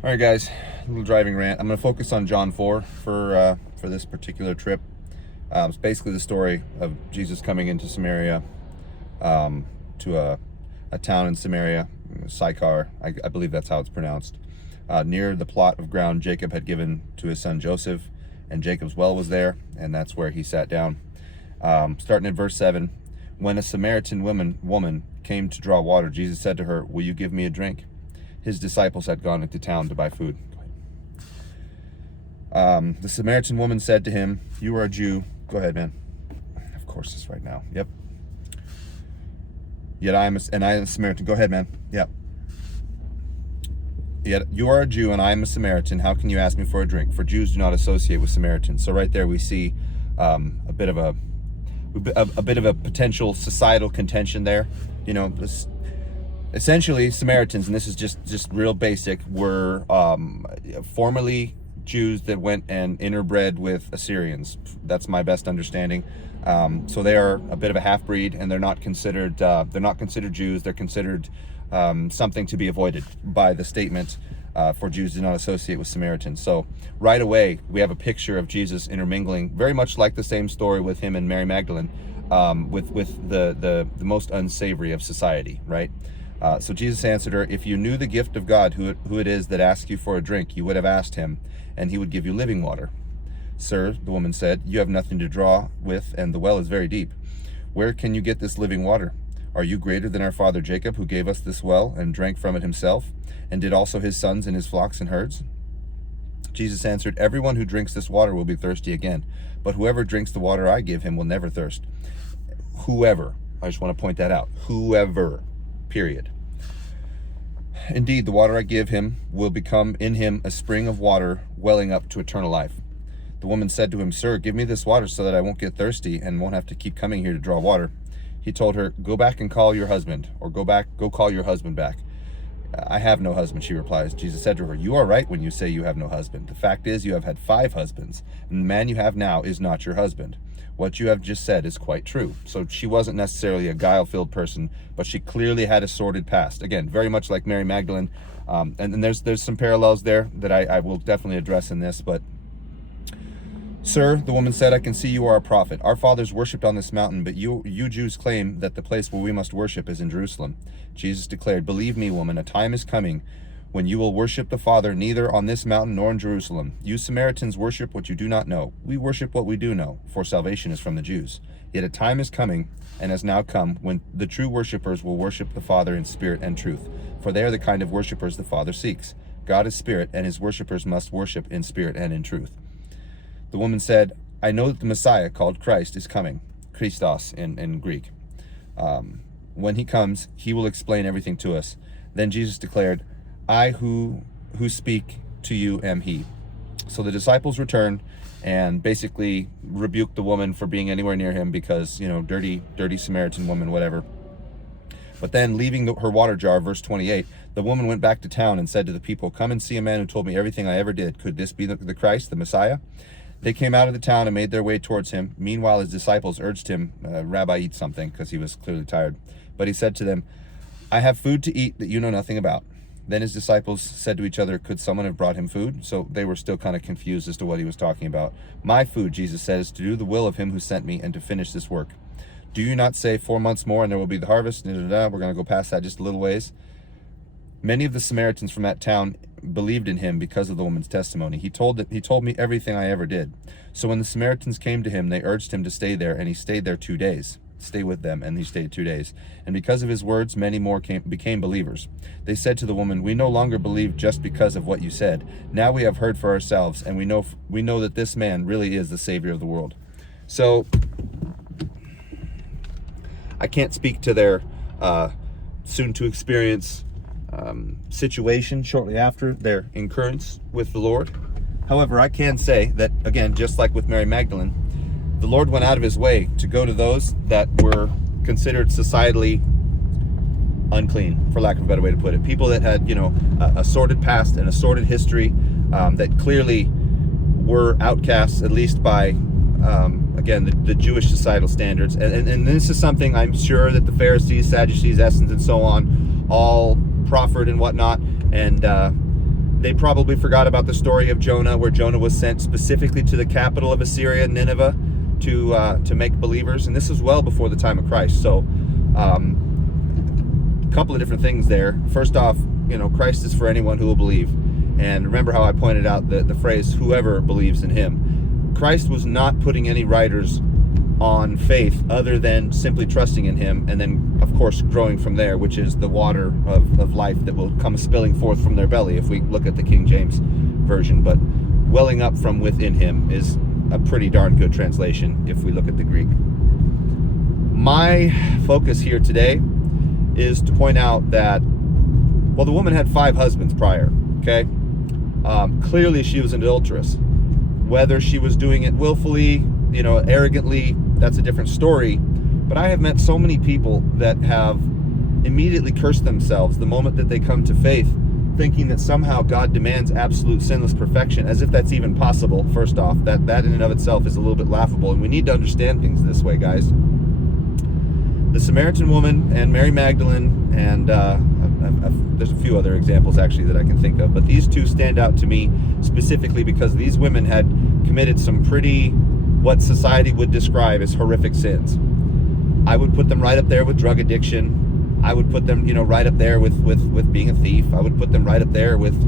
All right, guys, a little driving rant. I'm going to focus on John 4 for this particular trip. It's basically the story of Jesus coming into Samaria, to a town in Samaria, Sychar, I believe that's how it's pronounced, near the plot of ground Jacob had given to his son Joseph, and Jacob's well was there, and that's where he sat down. Starting at verse 7, when a Samaritan woman came to draw water, Jesus said to her, "Will you give me a drink?" His disciples had gone into town to buy food. The Samaritan woman said to him, "You are a Jew." Go ahead, man. Of course, it's right now. Yep. Yet I am a Samaritan. Go ahead, man. Yep. Yet you are a Jew and I am a Samaritan. How can you ask me for a drink? For Jews do not associate with Samaritans. So right there we see a bit of a potential societal contention there. You know, essentially Samaritans, and this is just real basic, were formerly Jews that went and interbred with Assyrians. That's my best understanding. So they are a bit of a half-breed, and they're not considered Jews. They're considered something to be avoided by the statement, for Jews do not associate with Samaritans. So right away we have a picture of Jesus intermingling, very much like the same story with him and Mary Magdalene, with the most unsavory of society, right? So Jesus answered her, "If you knew the gift of God, who it is that asks you for a drink, you would have asked him, and he would give you living water." "Sir," the woman said, "you have nothing to draw with, and the well is very deep. Where can you get this living water? Are you greater than our father Jacob, who gave us this well and drank from it himself, and did also his sons and his flocks and herds?" Jesus answered, "Everyone who drinks this water will be thirsty again, but whoever drinks the water I give him will never thirst." Whoever. I just want to point that out. Whoever. Period. "Indeed, the water I give him will become in him a spring of water welling up to eternal life." The woman said to him, "Sir, give me this water so that I won't get thirsty and won't have to keep coming here to draw water." He told her, "Go back and call your husband," or go call your husband back. "I have no husband," she replies. Jesus said to her, "You are right when you say you have no husband. The fact is you have had 5 husbands, and the man you have now is not your husband. What you have just said is quite true." So she wasn't necessarily a guile-filled person, but she clearly had a sordid past. Again, very much like Mary Magdalene. And there's some parallels there that I will definitely address in this. But, "Sir," the woman said, "I can see you are a prophet. Our fathers worshipped on this mountain, but you Jews claim that the place where we must worship is in Jerusalem." Jesus declared, "Believe me, woman, a time is coming when you will worship the Father neither on this mountain nor in Jerusalem. You Samaritans worship what you do not know. We worship what we do know, for salvation is from the Jews. Yet a time is coming, and has now come, when the true worshipers will worship the Father in spirit and truth, for they are the kind of worshipers the Father seeks. God is spirit, and his worshipers must worship in spirit and in truth." The woman said, "I know that the Messiah, called Christ, is coming." Christos in Greek. "When he comes, he will explain everything to us." Then Jesus declared, "I who speak to you am he." So the disciples returned and basically rebuked the woman for being anywhere near him because, dirty Samaritan woman, whatever. But then, leaving her water jar, verse 28, the woman went back to town and said to the people, "Come and see a man who told me everything I ever did. Could this be the Christ, the Messiah?" They came out of the town and made their way towards him. Meanwhile, his disciples urged him, "Rabbi, eat something," because he was clearly tired. But he said to them, "I have food to eat that you know nothing about." Then his disciples said to each other, "Could someone have brought him food?" So they were still kind of confused as to what he was talking about. "My food," Jesus says, "to do the will of him who sent me and to finish this work. Do you not say 4 months more and there will be the harvest?" We're going to go past that just a little ways. Many of the Samaritans from that town believed in him because of the woman's testimony. He told me everything I ever did. So when the Samaritans came to him, they urged him to stay there, and he stayed there 2 days. Stay with them, and he stayed 2 days. And because of his words, many more became believers. They said to the woman, "We no longer believe just because of what you said. Now we have heard for ourselves, and we know that this man really is the Savior of the world." So I can't speak to their soon-to-experience situation shortly after their incurrence with the Lord. However, I can say that, again, just like with Mary Magdalene, the Lord went out of his way to go to those that were considered societally unclean, for lack of a better way to put it. People that had, a sordid past and a sordid history, that clearly were outcasts, at least by, again, the Jewish societal standards. And this is something I'm sure that the Pharisees, Sadducees, Essenes, and so on all proffered and whatnot. And They probably forgot about the story of Jonah, where Jonah was sent specifically to the capital of Assyria, Nineveh, to make believers, and this is well before the time of Christ. So a couple of different things there. First off, Christ is for anyone who will believe. And remember how I pointed out the phrase, whoever believes in him. Christ was not putting any riders on faith other than simply trusting in him, and then of course growing from there, which is the water of life that will come spilling forth from their belly, if we look at the King James version. But welling up from within him is a pretty darn good translation if we look at the Greek. My focus here today is to point out that, well, the woman had 5 husbands prior, okay? Clearly she was an adulteress. Whether she was doing it willfully, arrogantly, that's a different story. But I have met so many people that have immediately cursed themselves the moment that they come to faith, thinking that somehow God demands absolute sinless perfection, as if that's even possible. First off, that in and of itself is a little bit laughable, and we need to understand things this way, guys. The Samaritan woman and Mary Magdalene, and there's a few other examples actually that I can think of, but these two stand out to me specifically because these women had committed some pretty, what society would describe as horrific sins. I would put them right up there with drug addiction. I would put them, right up there with being a thief. I would put them right up there with,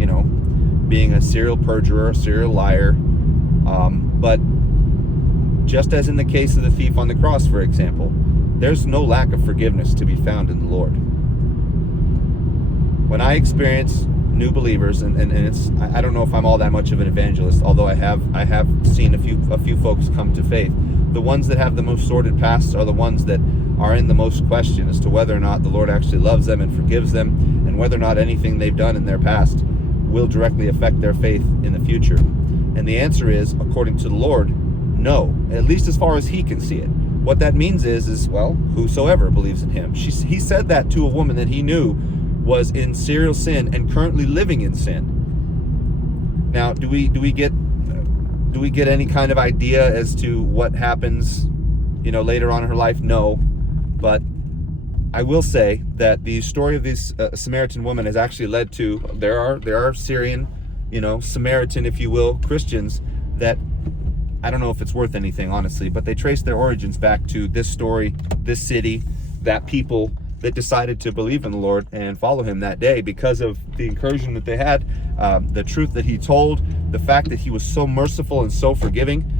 being a serial perjurer, a serial liar. But just as in the case of the thief on the cross, for example, there's no lack of forgiveness to be found in the Lord. When I experience new believers, and it's, I don't know if I'm all that much of an evangelist, although I have seen a few folks come to faith. The ones that have the most sordid pasts are the ones that are in the most question as to whether or not the Lord actually loves them and forgives them, and whether or not anything they've done in their past will directly affect their faith in the future. And the answer is, according to the Lord, no, at least as far as he can see it. What that means is well, whosoever believes in him. He said that to a woman that he knew was in serial sin and currently living in sin. Now, do we get any kind of idea as to what happens, later on in her life? No, but I will say that the story of this Samaritan woman has actually led to there are Syrian, Samaritan, if you will, Christians that I don't know if it's worth anything, honestly, but they trace their origins back to this story, this city, that people that decided to believe in the Lord and follow him that day because of the encouragement that they had, the truth that he told, the fact that he was so merciful and so forgiving.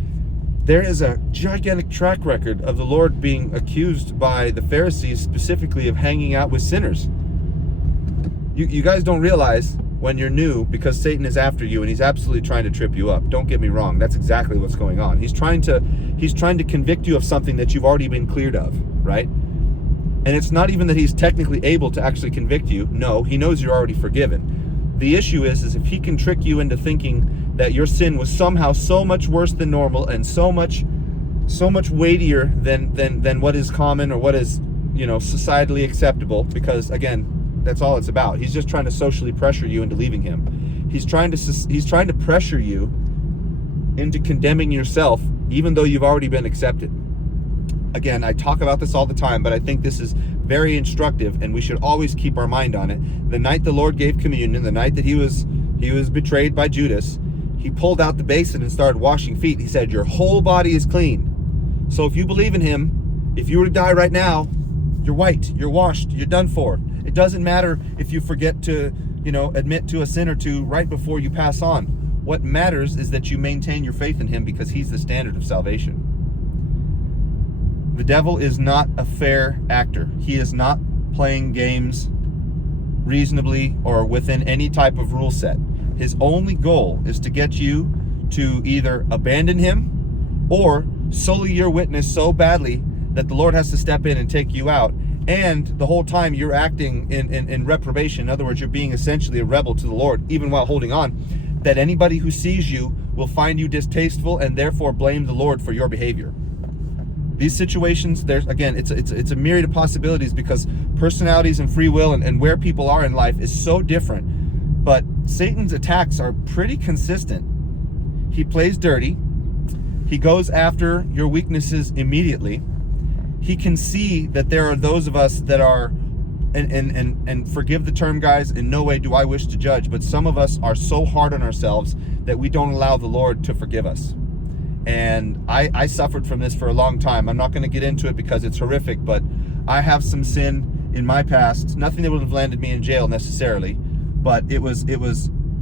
There is a gigantic track record of the Lord being accused by the Pharisees specifically of hanging out with sinners. You guys don't realize when you're new, because Satan is after you and he's absolutely trying to trip you up. Don't get me wrong, that's exactly what's going on. He's trying to convict you of something that you've already been cleared of, right? And it's not even that he's technically able to actually convict you. No, he knows you're already forgiven. The issue is if he can trick you into thinking that your sin was somehow so much worse than normal and so much weightier than what is common or what is, societally acceptable, because again, that's all it's about. He's just trying to socially pressure you into leaving him. He's trying to pressure you into condemning yourself, even though you've already been accepted. Again, I talk about this all the time, but I think this is very instructive, and we should always keep our mind on it. The night the Lord gave communion, the night that he was betrayed by Judas, he pulled out the basin and started washing feet. He said, "Your whole body is clean." So if you believe in him, if you were to die right now, you're white, you're washed, you're done for. It doesn't matter if you forget to, admit to a sin or two right before you pass on. What matters is that you maintain your faith in him, because he's the standard of salvation. The devil is not a fair actor. He is not playing games reasonably or within any type of rule set. His only goal is to get you to either abandon him or sully your witness so badly that the Lord has to step in and take you out. And the whole time you're acting in reprobation. In other words, you're being essentially a rebel to the Lord, even while holding on, that anybody who sees you will find you distasteful and therefore blame the Lord for your behavior. These situations, it's a myriad of possibilities, because personalities and free will and where people are in life is so different. But Satan's attacks are pretty consistent. He plays dirty. He goes after your weaknesses immediately. He can see that there are those of us that are and forgive the term, guys, in no way do I wish to judge, but some of us are so hard on ourselves that we don't allow the Lord to forgive us. And I suffered from this for a long time. I'm not going to get into it because it's horrific, but I have some sin in my past, nothing that would have landed me in jail necessarily, but it was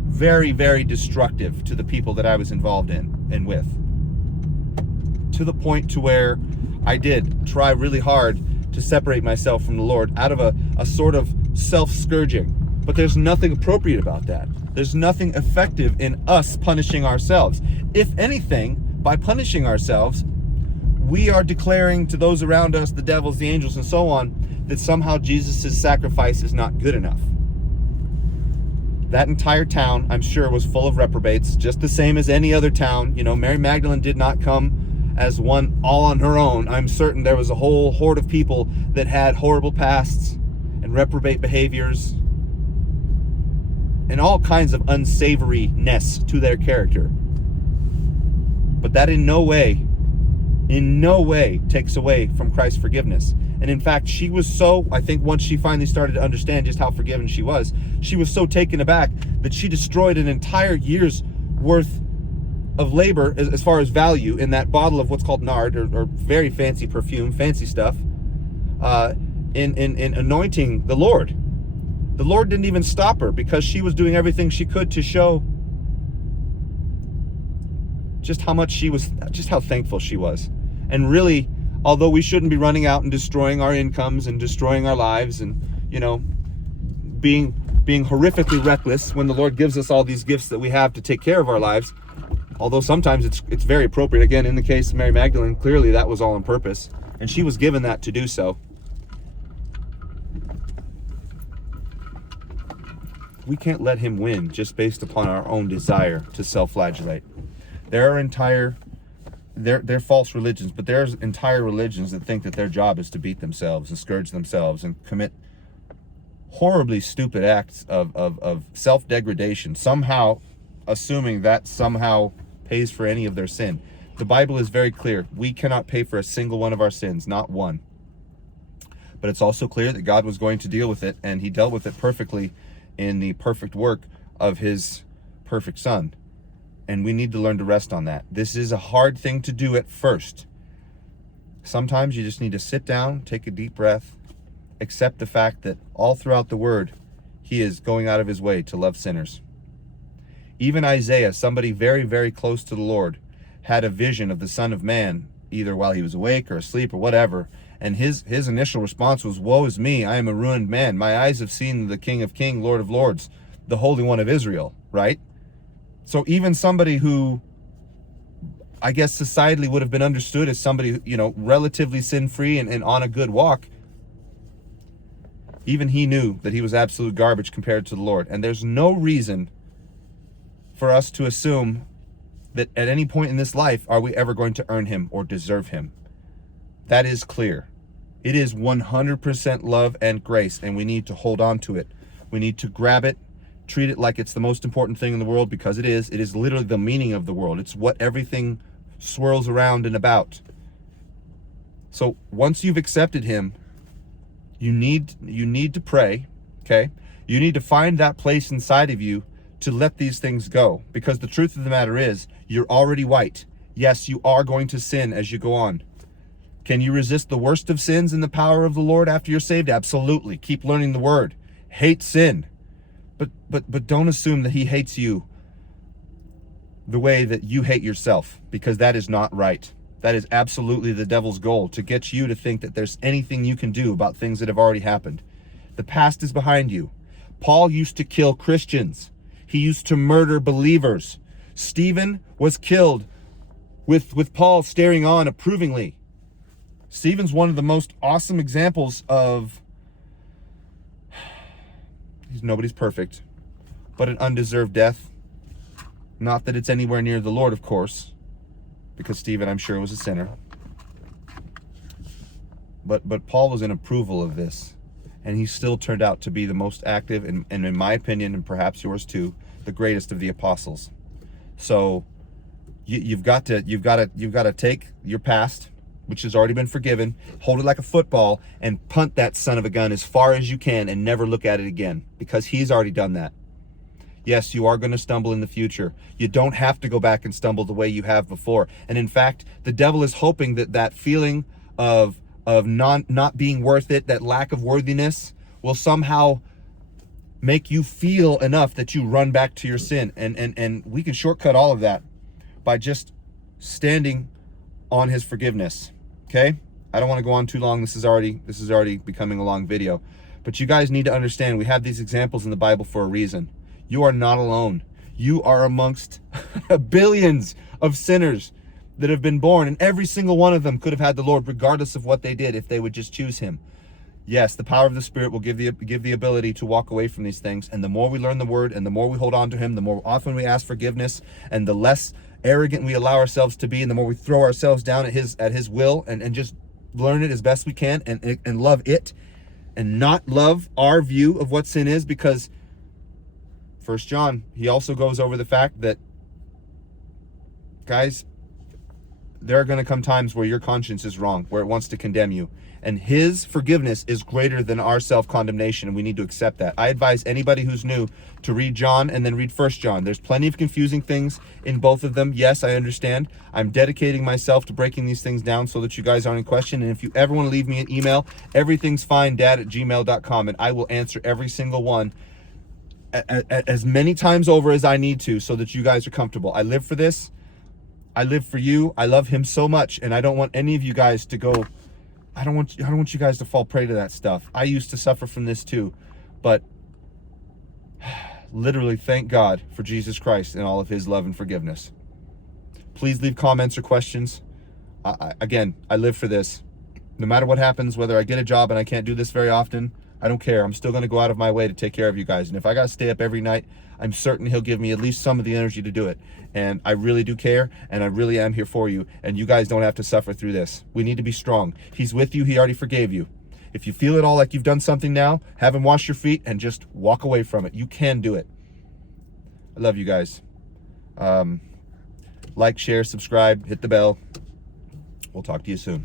very, very destructive to the people that I was involved in and with, to the point to where I did try really hard to separate myself from the Lord out of a sort of self-scourging. But there's nothing appropriate about that. There's nothing effective in us punishing ourselves. If anything, by punishing ourselves, we are declaring to those around us, the devils, the angels, and so on, that somehow Jesus' sacrifice is not good enough. That entire town, I'm sure, was full of reprobates, just the same as any other town. You know, Mary Magdalene did not come as one all on her own. I'm certain there was a whole horde of people that had horrible pasts and reprobate behaviors and all kinds of unsavoriness to their character. But that in no way takes away from Christ's forgiveness. And in fact, she was so, I think once she finally started to understand just how forgiven she was so taken aback that she destroyed an entire year's worth of labor as far as value in that bottle of what's called nard, or very fancy perfume, fancy stuff, in anointing the Lord. The Lord didn't even stop her because she was doing everything she could to show just how thankful she was. And really, although we shouldn't be running out and destroying our incomes and destroying our lives and, you know, being horrifically reckless when the Lord gives us all these gifts that we have to take care of our lives, although sometimes it's very appropriate. Again, in the case of Mary Magdalene, clearly that was all on purpose, and she was given that to do so. We can't let him win just based upon our own desire to self-flagellate. They're false religions, but there's entire religions that think that their job is to beat themselves and scourge themselves and commit horribly stupid acts of self-degradation, somehow assuming that somehow pays for any of their sin. The Bible is very clear. We cannot pay for a single one of our sins, not one. But it's also clear that God was going to deal with it, and he dealt with it perfectly in the perfect work of his perfect Son. And we need to learn to rest on that. This is a hard thing to do at first. Sometimes you just need to sit down, take a deep breath, accept the fact that all throughout the Word, he is going out of his way to love sinners. Even Isaiah, somebody very, very close to the Lord, had a vision of the Son of Man, either while he was awake or asleep or whatever, and his initial response was, "Woe is me, I am a ruined man. My eyes have seen the King of Kings, Lord of Lords, the Holy One of Israel," right? So even somebody who, I guess societally would have been understood as somebody, you know, relatively sin-free and on a good walk, even he knew that he was absolute garbage compared to the Lord. And there's no reason for us to assume that at any point in this life are we ever going to earn him or deserve him. That is clear. It is 100% love and grace, and we need to hold on to it. We need to grab it, treat it like it's the most important thing in the world, because it is. It is literally the meaning of the world. It's what everything swirls around and about. So once you've accepted him, you need to pray, okay? You need to find that place inside of you to let these things go, because the truth of the matter is, you're already white. Yes, you are going to sin as you go on. Can you resist the worst of sins in the power of the Lord after you're saved? Absolutely. Keep learning the word. Hate sin. But don't assume that he hates you the way that you hate yourself, because that is not right. That is absolutely the devil's goal, to get you to think that there's anything you can do about things that have already happened. The past is behind you. Paul used to kill Christians. He used to murder believers. Stephen was killed with Paul staring on approvingly. Stephen's one of the most awesome examples of, nobody's perfect, but an undeserved death. Not that it's anywhere near the Lord, of course, because Stephen, I'm sure, was a sinner. But Paul was in approval of this, and he still turned out to be the most active, and in my opinion, and perhaps yours too, the greatest of the apostles. So you've got to take your past, which has already been forgiven, hold it like a football, and punt that son of a gun as far as you can and never look at it again, because he's already done that. Yes, you are going to stumble in the future. You don't have to go back and stumble the way you have before. And in fact, the devil is hoping that that feeling of not being worth it, that lack of worthiness, will somehow make you feel enough that you run back to your sin. And we can shortcut all of that by just standing on his forgiveness. Okay? I don't want to go on too long. This is already becoming a long video. But you guys need to understand, we have these examples in the Bible for a reason. You are not alone. You are amongst billions of sinners that have been born, and every single one of them could have had the Lord regardless of what they did if they would just choose him. Yes, the power of the Spirit will give the ability to walk away from these things, and the more we learn the Word and the more we hold on to him, the more often we ask forgiveness, and the less arrogant we allow ourselves to be, and the more we throw ourselves down at his will and just learn it as best we can and love it and not love our view of what sin is, because 1 John, he also goes over the fact that, guys, there are going to come times where your conscience is wrong, where it wants to condemn you. And his forgiveness is greater than our self-condemnation, and we need to accept that. I advise anybody who's new to read John and then read 1 John. There's plenty of confusing things in both of them. Yes, I understand. I'm dedicating myself to breaking these things down so that you guys aren't in question. And if you ever want to leave me an email, everythingsfinedad@gmail.com, and I will answer every single one as many times over as I need to so that you guys are comfortable. I live for this. I live for you. I love him so much, and I don't want any of you guys to go, I don't want you guys to fall prey to that stuff. I used to suffer from this too, but literally thank God for Jesus Christ and all of his love and forgiveness. Please leave comments or questions. Again, I live for this. No matter what happens, whether I get a job and I can't do this very often, I don't care. I'm still going to go out of my way to take care of you guys. And if I got to stay up every night, I'm certain he'll give me at least some of the energy to do it. And I really do care, and I really am here for you. And you guys don't have to suffer through this. We need to be strong. He's with you. He already forgave you. If you feel at all like you've done something now, have him wash your feet and just walk away from it. You can do it. I love you guys. Like, share, subscribe, hit the bell. We'll talk to you soon.